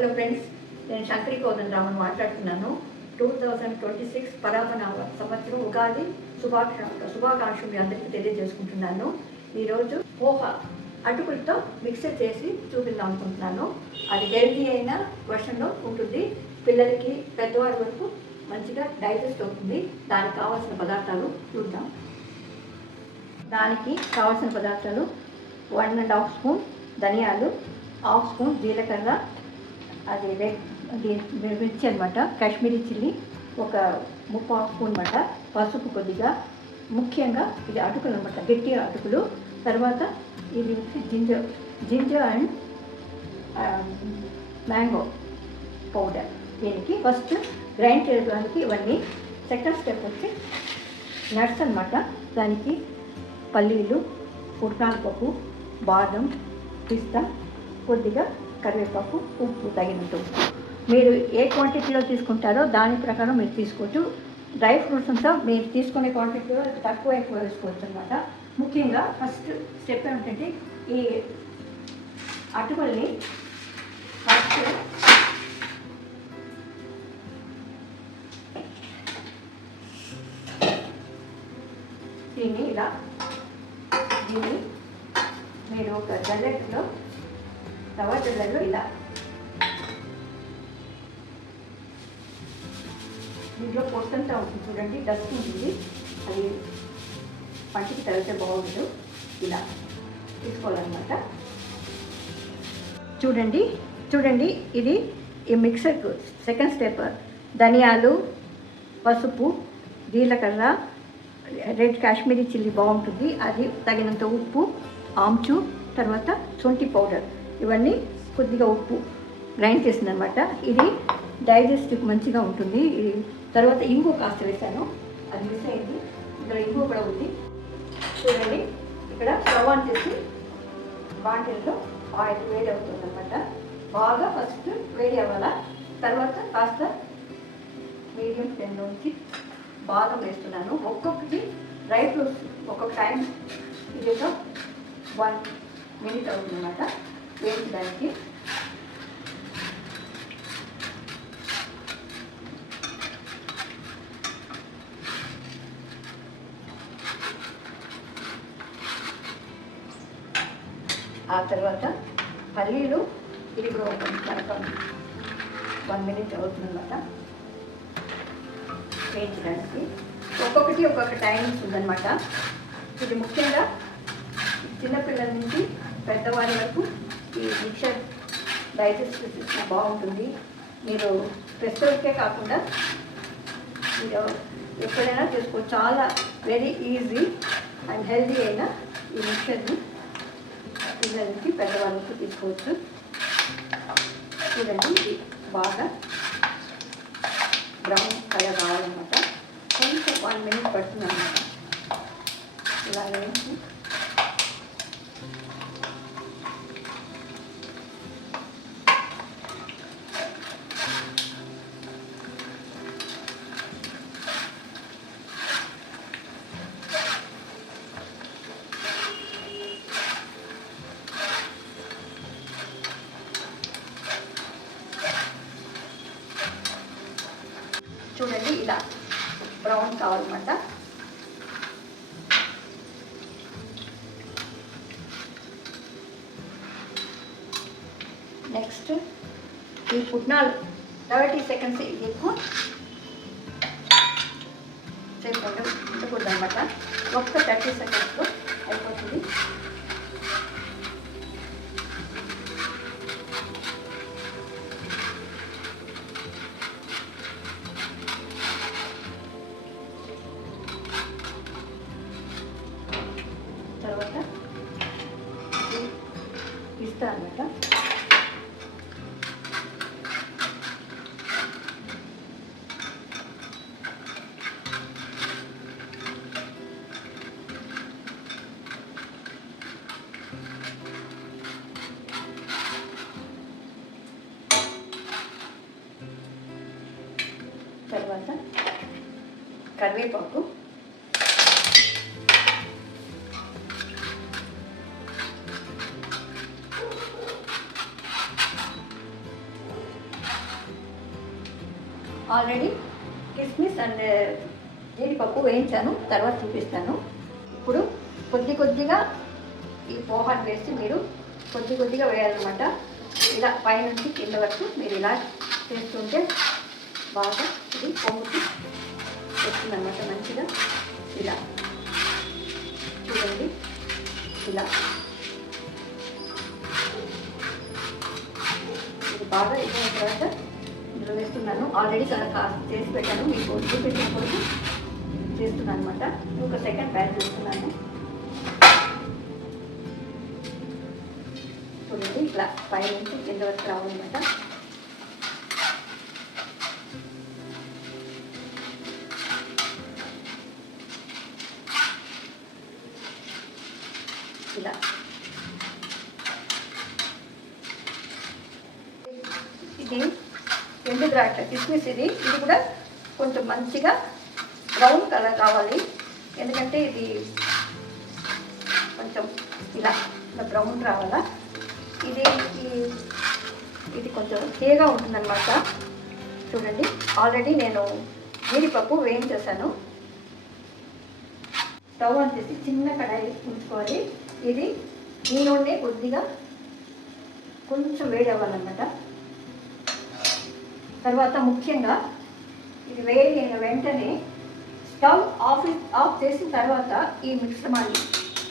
Hello friends, నేను శంకరి కోదండరామన్ మాట్లాడుతున్నాను. 2026 పరాపనామ సంవత్సరం ఉగాది శుభాకాంక్షలు మీ అందరికీ తెలియజేసుకుంటున్నాను. ఈరోజు పోహా అటుకులతో మిక్సర్ చేసి చూపిద్దాం అనుకుంటున్నాను. అది హెల్తీ అయిన వర్షన్లో ఉంటుంది. పిల్లలకి పెద్దవారి వరకు మంచిగా డైజెస్ట్ అవుతుంది. దానికి కావాల్సిన పదార్థాలు చూద్దాం. దానికి కావాల్సిన పదార్థాలు 1.5 స్పూన్ ధనియాలు, 1/2 స్పూన్ జీలకర్ర, అది మిర్చి అనమాట, కాశ్మీరీ చిల్లీ ఒక 3/4 స్పూన్ అనమాట, పసుపు కొద్దిగా, ముఖ్యంగా ఇది అటుకులు అనమాట, గట్టి అటుకులు. తర్వాత ఇది జింజర్ అండ్ మ్యాంగో పౌడర్. దీనికి ఫస్ట్ గ్రైండ్ చేయడానికి ఇవన్నీ. సెకండ్ స్టెప్ వచ్చి నట్స్ అనమాట. దానికి పల్లీలు, పుట్నాల పప్పు, బాదం, పిస్తా, కొద్దిగా కరివేపాకు, ఉప్పు తగినంత ఉప్పు. మీరు ఏ క్వాంటిటీలో తీసుకుంటారో దాని ప్రకారం మీరు తీసుకోవచ్చు. డ్రై ఫ్రూట్స్ అంతా మీరు తీసుకునే క్వాంటిటీలో తక్కువ ఎక్కువ వేసుకోవచ్చు అనమాట. ముఖ్యంగా ఫస్ట్ స్టెప్ ఏమిటంటే ఈ అటుకుల్ని ఫస్ట్ దీన్ని మీరు ఒక జల్లెడలో తవా జల్లెడలో ఇలా దీంట్లో పొట్టంతా ఉంటుంది చూడండి, డస్ట్ ఉంటుంది, అది పంటికి తగిలితే బాగుండదు. ఇలా తీసుకోవాలన్నమాట. చూడండి ఇది ఈ మిక్సర్కు సెకండ్ స్టెప్. ధనియాలు, పసుపు, జీలకర్ర, రెడ్ కాశ్మీరీ చిల్లీ బాగుంటుంది, అది తగినంత ఉప్పు, ఆమ్చు, తర్వాత శొంఠి పౌడర్, ఇవన్నీ కొద్దిగా ఉప్పు గ్రైండ్ చేసిందనమాట. ఇది డైజెస్టివ్ మంచిగా ఉంటుంది. తర్వాత ఇంగు కాస్త వేసాను, అది మిస్ అయింది. ఇక్కడ ఇంగు కూడా ఉంది. చూడండి, ఇక్కడ స్టవ్ ఆన్ చేసి బాండిల్లో ఆయిల్ వేడి అవుతుంది అనమాట. బాగా ఫస్ట్ వేడి అవ్వాలా. తర్వాత కాస్త మీడియం ఫ్లేమ్లో ఉంచి బాదం వేస్తున్నాను. ఒక్కొక్కటి డ్రై ఫ్రూట్స్ ఒక్కొక్క టైం ఇది 1 మినిట్ అవుతుందన్నమాట వేయించడానికి. ఆ తర్వాత పల్లీలు, ఇది కూడా మనకు 1 మినిట్ అవుతుందన్నమాట వేయించడానికి. ఒక్కొక్కటి ఒక్కొక్క టైం ఉందన్నమాట. ఇది ముఖ్యంగా చిన్నపిల్లల నుంచి పెద్దవారి వరకు ఈ మిక్సర్ డైజెస్టివ్ సిస్టమ్ బాగుంటుంది. మీరు ఫెస్టివల్కే కాకుండా మీరు ఎప్పుడైనా చేసుకోవచ్చు. చాలా వెరీ ఈజీ అండ్ హెల్దీ అయిన ఈ మిక్సర్ని పిల్లల నుంచి పెద్దవాళ్ళకి తీసుకోవచ్చు. చూడండి, ఇది బాగా బ్రౌన్ కలర్ కావాలన్నమాట. కొంచెం 1 మినిట్ పడుతుంది అన్నమాట. ఇలా వేసి చూడండి, ఇలా బ్రౌన్ కావాలన్నమాట. నెక్స్ట్ ఈ పుట్నాలు 30 సెకండ్స్ ఎక్కువ సేపు ఉండకూడదు అనమాట. ఒక్క 30 సెకండ్స్లో అయిపోతుంది. తర్వాత పిస్తా అనమాట. తర్వాత కరివేపాకు, ఆల్రెడీ కిస్మిస్ అండ్ జీడిపప్పు వేయించాను, తర్వాత చూపిస్తాను. ఇప్పుడు కొద్దిగా ఈ పోహాన్ని వేసి మీరు కొద్దిగా వేయాలన్నమాట. ఇలా పైనుంచి కింద వరకు మీరు ఇలా చేస్తుంటే బాగా ఇది పొంగుకి వస్తుందన్నమాట. మంచిగా ఇలా చూడండి, ఇలా ఇది బాగా అయిపోయిన తర్వాత ఇందులో వేస్తున్నాను. ఆల్రెడీ చాలా చేసి పెట్టాను, మీకు చూపించినప్పుడు చేస్తున్నాను అనమాట. ఒక సెకండ్ ప్యాన్ చేస్తున్నాను. చూడండి, ఇట్లా పై నుంచి కింద వరకు రావాలన్నమాట. ఇలా ఇది ఎండు ద్రాక్ష కిస్మిస్, ఇది కూడా కొంచెం మంచిగా బ్రౌన్ కలర్ కావాలి. ఎందుకంటే ఇది కొంచెం ఇలా బ్రౌన్ రావాలా. ఇది కొంచెం తీయగా ఉంటుందన్నమాట. చూడండి, ఆల్రెడీ నేను జీడిపప్పు వేయించేసాను. స్టవ్ ఆన్ చేసి చిన్న కడాయి ఉంచుకోవాలి. ఇది ఈ నూనె కొద్దిగా కొంచెం వేడి అవ్వాలన్నమాట. తర్వాత ముఖ్యంగా ఇది వేడి అయిన వెంటనే స్టవ్ ఆఫ్ చేసిన తర్వాత ఈ మిశ్రమాన్ని,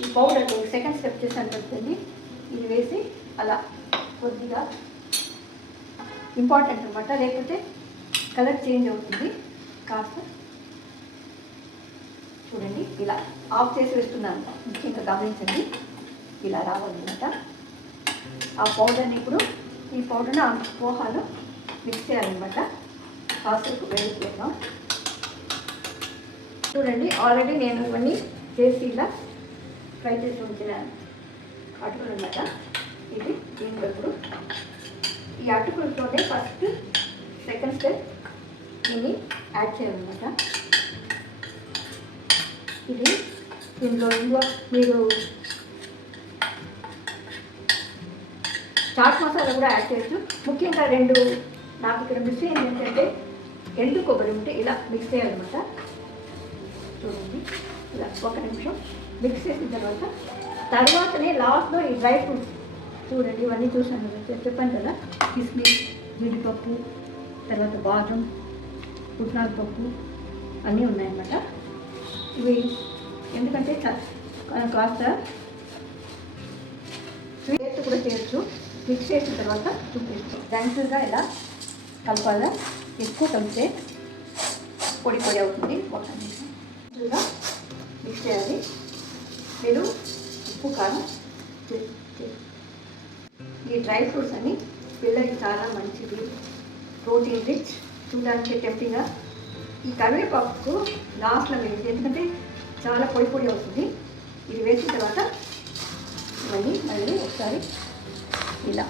ఈ పౌడర్ సెకండ్ స్టెప్ చేసాను పెడుతుంది, ఇది వేసి అలా కొద్దిగా ఇంపార్టెంట్ అనమాట, లేకపోతే కలర్ చేంజ్ అవుతుంది కాస్త. చూడండి, ఇలా ఆఫ్ చేసి వేస్తున్నాను, ముఖ్యంగా గమనించండి. ఇలా రావాలన్నమాట. ఆ పౌడర్ని ఇప్పుడు ఈ పౌడర్ని ఆ పోహాలో మిక్స్ చేయాలన్నమాట. కాసేపు వేసుకుందాం. చూడండి, ఆల్రెడీ నేను ఇవన్నీ చేసి ఇలా ఫ్రై చేసి ఉంచిన అటుకులు అన్నమాట. ఇది దీంట్లో ఇప్పుడు ఈ అటుకులతోనే ఫస్ట్ సెకండ్ స్టెప్ దీన్ని యాడ్ చేయాలన్నమాట. ఇది దీంట్లో మీరు చాట్ మసాలా కూడా యాడ్ చేయొచ్చు. ముఖ్యంగా నాకు ఇక్కడ మిక్స్ అయ్యింది ఏంటంటే ఎండు కొబ్బరి ఉంటే ఇలా మిక్స్ చేయాలన్నమాట. చూడండి, ఇలా 1 నిమిషం మిక్స్ చేసిన తర్వాతనే లాస్ట్లో ఈ డ్రై ఫ్రూట్స్, చూడండి ఇవన్నీ చూసాను కదా, చెప్పాను కదా, కిస్మిస్, జీడిపప్పు, తర్వాత బాదం, పుట్నాల పప్పు అన్నీ ఉన్నాయన్నమాట. ఇవి ఎందుకంటే కాస్త స్వీట్ కూడా చేయొచ్చు. మిక్స్ చేసిన తర్వాత చూపిస్తాం. డ్యాన్సర్గా ఇలా కలపాలా, ఎక్కువ కలిపితే పొడి అవుతుంది. ఒక నిమిషం మిక్స్ చేయాలి. మీరు ఉప్పు కారం, ఈ డ్రై ఫ్రూట్స్ అన్ని పిల్లలకి చాలా మంచిది, ప్రోటీన్ రిచ్, చూడడానికి టెంప్టింగ్గా. ఈ కరివేపాకు లాస్ట్లో వేసి, ఎందుకంటే చాలా పొడి అవుతుంది. ఇది వేసిన తర్వాత ఇవన్నీ మళ్ళీ ఒకసారి ఇలా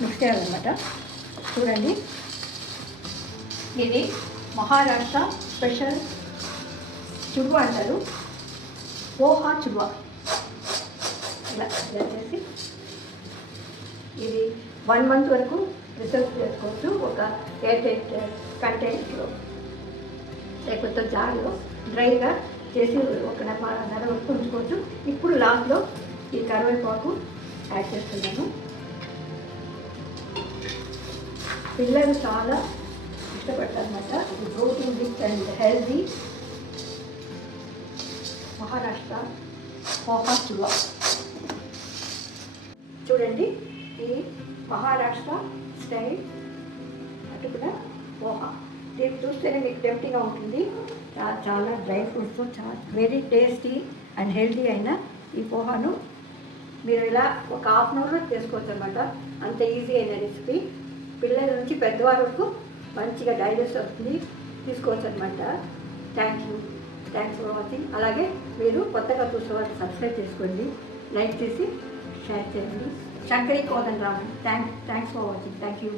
మిక్స్ చేయాలన్నమాట. చూడండి, ఇది మహారాష్ట్ర స్పెషల్ చుడువా అంటారు, పోహా చుడువా. ఇలా చేసి ఇది 1 మంత్ వరకు రిజర్వ్ చేసుకోవచ్చు. ఒక ఎయిర్టైట్ కంటైనర్లో లేకపోతే జార్లో డ్రైగా చేసి 1 నెల వరకు ఉంచుకోవచ్చు. ఇప్పుడు లాస్ట్లో ఈ కరివేపాకు యాడ్ చేస్తున్నాను. పిల్లలు చాలా ఇష్టపడతారన్నమాట. ఇది protein rich and healthy Maharashtra poha chivda. చూడండి, ఈ మహారాష్ట్ర స్టైల్ అటుకుల పోహా. దీన్ని చూస్తేనే మీకు టెంప్టింగ్గా ఉంటుంది. చాలా డ్రై ఫ్రూట్స్తో చాలా వెరీ టేస్టీ అండ్ హెల్దీ అయిన ఈ పోహాను మీరు ఇలా ఒక ½ అన్ అవర్లో చేసుకోవచ్చు అన్నమాట. అంత ఈజీ అయిన రెసిపీ. పిల్లల నుంచి పెద్దవారి వరకు మంచిగా డైజెస్ట్ అవుతుంది, తీసుకోవచ్చు అనమాట. Thanks for watching. అలాగే మీరు కొత్తగా చూసే వాళ్ళు సబ్స్క్రైబ్ చేసుకోండి, లైక్ చేసి షేర్ చేయండి. Shankari Kodandaraman. Thanks for watching. Thank you.